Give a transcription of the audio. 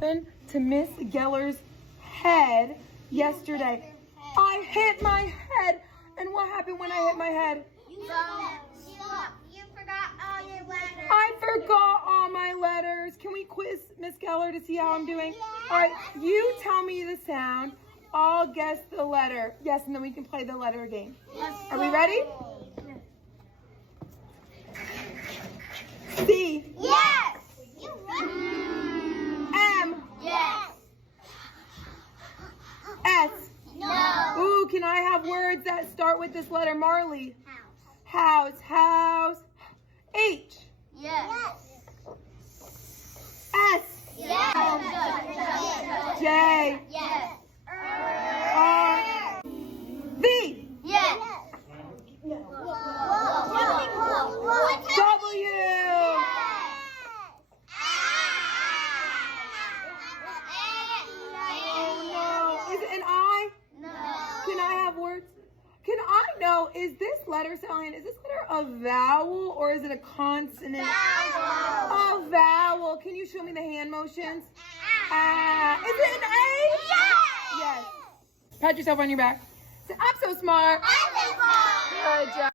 happened to Miss Geller's head yesterday? I hit my head. And what happened when I hit my head? You forgot all your letters. I forgot all my letters. Can we quiz Miss Geller to see how I'm doing? All right, you tell me the sound. I'll guess the letter. Yes, and then we can play the letter game. Are we ready? C. Yes. M. Yes. S. No. Ooh, can I have words that start with this letter, Marley? House. House. H. Yes. S. Yes. J. Yes. R. V. Yes. W. Oh no. Is it an I? No. Can I have words? Can I know, is this letter, Sally-Ann, is this letter a vowel or is it a consonant? Vowel. A vowel. Can you show me the hand motions? Is it an A? Yes. Yes. Pat yourself on your back. Say, I'm so smart. I'm so smart. Good job.